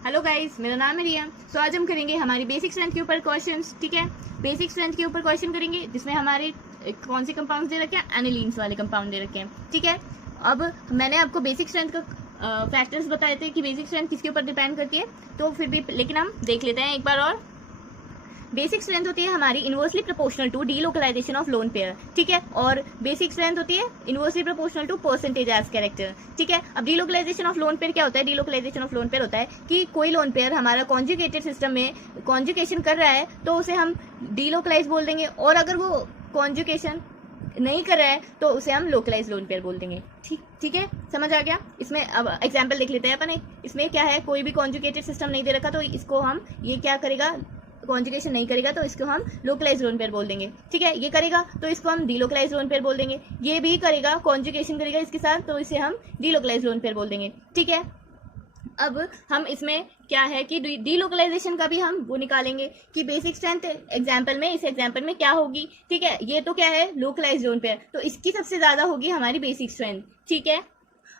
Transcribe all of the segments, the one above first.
Hello guys, मेरा नाम है रिया। तो आज हम करेंगे हमारी बेसिक स्ट्रेंथ के ऊपर क्वेश्चंस। ठीक है, बेसिक स्ट्रेंथ के ऊपर क्वेश्चन करेंगे जिसमें हमारे कौन से कंपाउंड दे रखे हैं, एनिलीन्स वाले कंपाउंड दे रखे हैं। ठीक है, अब मैंने आपको बेसिक स्ट्रेंथ का फैक्टर्स बताए थे कि बेसिक स्ट्रेंथ किसके ऊपर डिपेंड करती है, तो फिर भी लेकिन हम देख लेते हैं एक बार और। बेसिक स्ट्रेंथ होती है हमारी inversely proportional to delocalization of lone pair. ठीक है, और बेसिक स्ट्रेंथ होती है inversely proportional to percentage S character. ठीक है, अब डीलोकलाइजेशन ऑफ लोन पेयर क्या होता है? डीलोकलाइजेशन ऑफ लोन पेयर होता है कि कोई लोन पेयर हमारा कॉन्जुगेटेड सिस्टम में कॉन्जुगेशन कर रहा है तो उसे हम डीलोकलाइज बोल देंगे, और अगर वो कॉन्जुगेशन नहीं कर रहा है तो उसे हम लोकलाइज लोन पेयर बोल देंगे। ठीक है, समझ आ गया। इसमें अब एग्जाम्पल देख लेते हैं अपन। इसमें क्या है, कोई भी कॉन्जुगेटेड सिस्टम नहीं दे रखा तो इसको हम ये क्या करेगा, कॉन्जुगेशन नहीं करेगा तो इसको हम लोकलाइज लोन पेयर बोल देंगे। ठीक है, ये करेगा तो इसको हम डीलोकलाइज लोन पेयर बोल देंगे। ये भी करेगा, कॉन्जुगेशन करेगा इसके साथ, तो इसे हम डीलोकलाइज लोन पेयर बोल देंगे। ठीक है, अब हम इसमें क्या है कि डीलोकलाइजेशन का भी हम वो निकालेंगे कि बेसिक स्ट्रेंथ एग्जाम्पल में, इस एग्जाम्पल में क्या होगी। ठीक है, ये तो क्या है, लोकलाइज लोन पेयर, तो इसकी सबसे ज्यादा होगी हमारी बेसिक स्ट्रेंथ। ठीक है,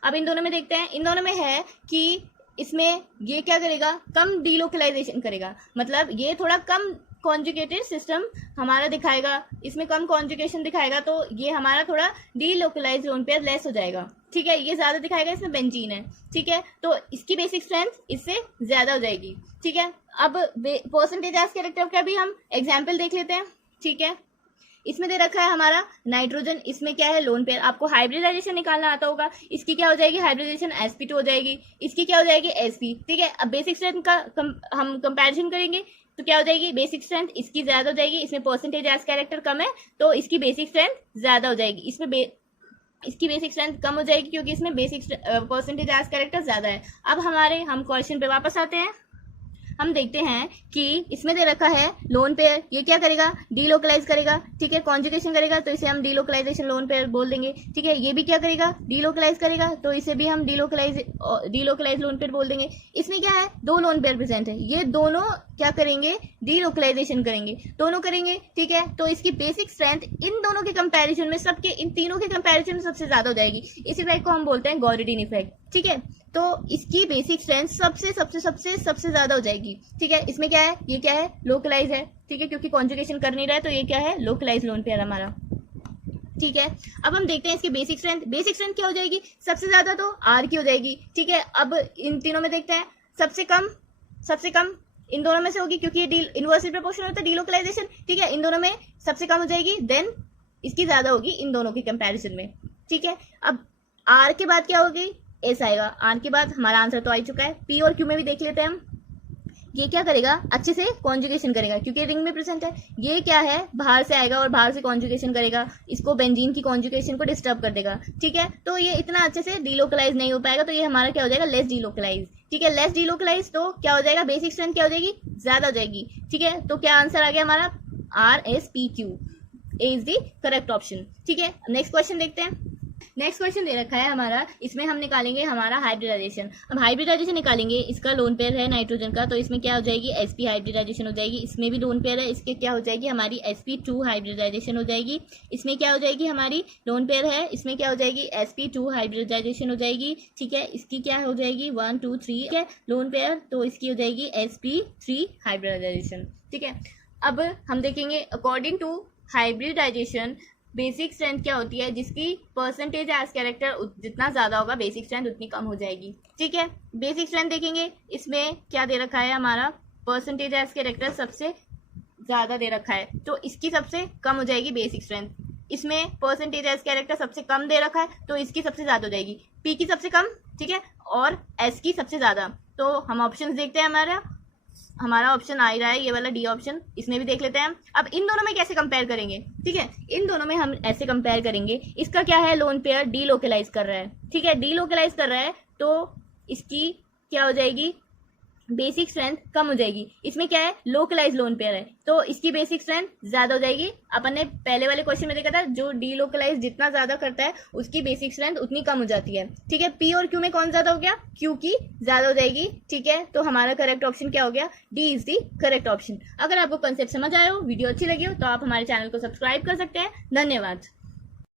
अब इन दोनों में देखते हैं। इन दोनों में है कि इसमें ये क्या करेगा, कम डीलोकलाइजेशन करेगा, मतलब ये थोड़ा कम कॉन्जुगेटेड सिस्टम हमारा दिखाएगा, इसमें कम कॉन्जुगेशन दिखाएगा, तो ये हमारा थोड़ा डीलोकलाइज लोन पेयर लेस हो जाएगा। ठीक है, ये ज्यादा दिखाएगा, इसमें बेंजीन है। ठीक है, तो इसकी बेसिक स्ट्रेंथ इससे ज्यादा हो जाएगी। ठीक है, अब परसेंटेज एज कैरेक्टर का भी हम एग्जाम्पल देख लेते हैं। ठीक है, इसमें दे रखा है हमारा नाइट्रोजन, इसमें क्या है, लोन पेयर। आपको हाइब्रिडाइजेशन निकालना आता होगा, इसकी क्या हो जाएगी, हाइब्रिडाइजेशन sp2 हो जाएगी, इसकी क्या हो जाएगी, sp। ठीक है, अब बेसिक स्ट्रेंथ का हम कंपैरिजन करेंगे तो क्या हो जाएगी, बेसिक स्ट्रेंथ इसकी ज्यादा हो जाएगी, इसमें परसेंटेज एज कैरेक्टर कम है तो इसकी बेसिक स्ट्रेंथ ज्यादा हो जाएगी, इसमें इसकी बेसिक स्ट्रेंथ कम हो जाएगी क्योंकि इसमें बेसिक परसेंटेज एज कैरेक्टर ज्यादा है। अब हम क्वेश्चन पे वापस आते हैं। हम देखते हैं कि इसमें दे रखा है लोन पेयर, ये क्या करेगा, डीलोकलाइज करेगा। ठीक है, कॉन्जुगेशन करेगा तो इसे हम डीलोकलाइजेशन लोन पेयर बोल देंगे। ठीक है, ये भी क्या करेगा, डीलोकलाइज करेगा तो इसे भी हम डीलोकलाइज लोन पेयर बोल देंगे। इसमें क्या है, दो लोन पेयर प्रेजेंट है, ये दोनों क्या करेंगे, डीलोकलाइजेशन करेंगे, दोनों करेंगे। ठीक है, तो इसकी बेसिक स्ट्रेंथ इन दोनों के कंपैरिजन में, सबके इन तीनों के कंपैरिजन में सबसे ज्यादा हो जाएगी। इस इफेक्ट को हम बोलते हैं गॉर्डीन इफेक्ट। ठीक है, तो इसकी बेसिक स्ट्रेंथ सबसे सबसे सबसे सबसे ज्यादा हो जाएगी। ठीक है, इसमें क्या है, ये क्या है, लोकलाइज है। ठीक है, क्योंकि कॉन्जुगेशन कर नहीं रहा है तो ये क्या है, लोकलाइज लोन पेयर हमारा। ठीक है, अब हम देखते हैं इसकी बेसिक स्ट्रेंथ। बेसिक स्ट्रेंथ क्या हो जाएगी, सबसे ज्यादा तो आर की हो जाएगी। ठीक है, अब इन तीनों में देखते हैं, सबसे कम इन दोनों में से होगी क्योंकि ये इनवर्सली प्रोपोर्शनल होता है डीलोकलाइजेशन। ठीक है, इन दोनों में सबसे कम हो जाएगी, देन इसकी ज्यादा होगी इन दोनों के कंपैरिजन में। ठीक है, अब आर के बाद क्या होगी, एस आएगा। आर के बाद हमारा आंसर तो आ ही चुका है। पी और क्यू में भी देख लेते हैं हम। ये क्या करेगा, अच्छे से कॉन्जुगेशन करेगा क्योंकि रिंग में प्रेजेंट है। ये क्या है, बाहर से आएगा और बाहर से कॉन्जुगेशन करेगा, इसको बेंजीन की कॉन्जुगेशन को डिस्टर्ब कर देगा। ठीक है, तो ये इतना अच्छे से डीलोकलाइज नहीं हो पाएगा, तो ये हमारा क्या हो जाएगा, लेस डीलोकलाइज। ठीक है, लेस डीलोकलाइज तो क्या हो जाएगा, बेसिक स्ट्रेंथ क्या हो जाएगी, ज्यादा हो जाएगी। ठीक है, तो क्या आंसर आ गया हमारा, RSPQ is the correct option. ठीक है, नेक्स्ट क्वेश्चन देखते हैं। नेक्स्ट क्वेश्चन दे रखा है हमारा, इसमें हम निकालेंगे हमारा हाइब्रिडाइजेशन। अब हाइब्रिडाइजेशन निकालेंगे, इसका लोन पेयर है नाइट्रोजन का, तो इसमें क्या हो जाएगी, sp हाइब्रिडाइजेशन हो जाएगी। इसमें भी लोन पेयर है, इसके क्या हो जाएगी, हमारी sp2 हाइब्रिडाइजेशन हो जाएगी। इसमें क्या हो जाएगी, हमारी लोन पेयर है, इसमें क्या हो जाएगी, sp2 हाइब्रिडाइजेशन हो जाएगी। ठीक है, इसकी क्या हो जाएगी, 1 2 3। ठीक है, लोन पेयर तो इसकी हो जाएगी sp3 हाइब्रिडाइजेशन। ठीक है, अब हम देखेंगे according to hybridization basic strength क्या होती है, जिसकी परसेंटेज एज कैरेक्टर जितना ज्यादा होगा बेसिक स्ट्रेंथ उतनी कम हो जाएगी। ठीक है, बेसिक स्ट्रेंथ देखेंगे, इसमें क्या दे रखा है हमारा, परसेंटेज एज कैरेक्टर सबसे ज्यादा दे रखा है तो इसकी सबसे कम हो जाएगी बेसिक स्ट्रेंथ। इसमें परसेंटेज एज कैरेक्टर सबसे कम दे रखा है तो इसकी सबसे ज्यादा हो जाएगी, पी की सबसे कम। ठीक है, और एस की सबसे ज्यादा। तो हम ऑप्शन देखते हैं, हमारा ऑप्शन आ ही रहा है, ये वाला डी ऑप्शन, इसमें भी देख लेते हैं। अब इन दोनों में कैसे कंपेयर करेंगे, ठीक है, इन दोनों में हम ऐसे कंपेयर करेंगे। इसका क्या है, लोन पेयर डीलोकलाइज कर रहा है। ठीक है, डीलोकलाइज कर रहा है तो इसकी क्या हो जाएगी, बेसिक स्ट्रेंथ कम हो जाएगी। इसमें क्या है, लोकलाइज लोन पेयर है तो इसकी बेसिक स्ट्रेंथ ज्यादा हो जाएगी। अपन ने पहले वाले क्वेश्चन में देखा था, जो डीलोकलाइज जितना ज्यादा करता है उसकी बेसिक स्ट्रेंथ उतनी कम हो जाती है। ठीक है, पी और क्यू में कौन ज्यादा हो गया, क्यू की ज्यादा हो जाएगी। ठीक है, तो हमारा करेक्ट ऑप्शन क्या हो गया, D is the correct option. अगर आपको कंसेप्ट समझ आया हो, वीडियो अच्छी लगी हो तो आप हमारे चैनल को सब्सक्राइब कर सकते हैं। धन्यवाद।